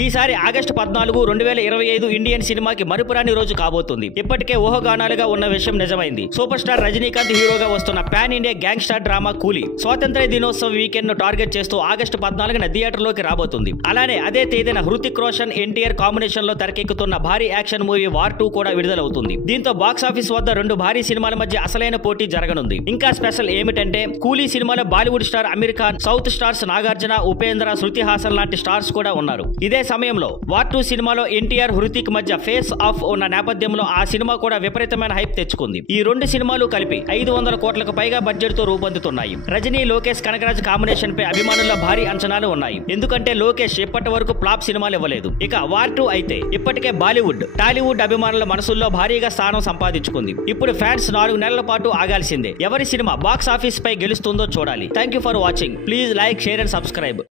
ఈసారి August 14, 2025 Indian సినిమాకి మరుపురాని రోజు కాబోతుంది. ఇప్పటికే ఊహాగానాలుగా ఉన్న విషయం నిజమైంది. సూపర్ స్టార్ రజనీకాంత్ హీరోగా వస్తున్న పాన్ ఇండియా గ్యాంగ్స్టర్ డ్రామా కూలీ స్వాతంత్ర్య దినోత్సవ వీకెండ్ ను టార్గెట్ చేస్తూ ఆగస్టు 14న థియేటర్లోకి రాబోతుంది. అలానే అదే తేదీన హృతిక్ రోషన్, ఎన్టీఆర్ కాంబినేషన్ లో తెరకెక్కుతున్న భారీ యాక్షన్ మూవీ వార్ 2 కూడా విడుదలవుతుంది. దీంతో బాక్సాఫీస్ వద్ద రెండు భారీ సినిమాల మధ్య అసలైన పోటీ జరగనుంది. ఇంకా స్పెషల్ ఏమిటంటే కూలీ సినిమాలో Bollywood star Aamir Khan, south stars Nagarjuna, Upendra, Shruti Haasan లాంటి స్టార్స్ కూడా ఉన్నారు. ఇదే సమయంలో వార్ 2 సినిమాలో ఎన్టీఆర్, హృతిక్ మధ్య ఫేస్ ఆఫ్ ఉన్న నేపథ్యంలో ఆ సినిమా కూడా విపరీతమైన హైప్ తెచ్చుకుంది. ఈ రెండు సినిమాలు కలిపి 500 కోట్లకు పైగా బడ్జెట్ తో రూపొందుతున్నాయి. రజనీ, లోకేష్ కనకరాజ్ కాంబినేషన్ పై అభిమానుల భారీ అంచనాలు ఉన్నాయి. ఎందుకంటే లోకేష్ ఇప్పటి వరకు ఫ్లాప్ సినిమాలు ఇవ్వలేదు. ఇక వార్ 2 అయితే ఇప్పటికే బాలీవుడ్, టాలీవుడ్ అభిమానుల మనసుల్లో భారీగా స్థానం సంపాదించుకుంది. ఇప్పుడు ఫ్యాన్స్ 4 నెలల పాటు ఆగాల్సిందే. ఎవరి సినిమా బాక్స్ ఆఫీస్ పై గెలుస్తుందో చూడాలి. Thank you for watching. Please like, share and subscribe.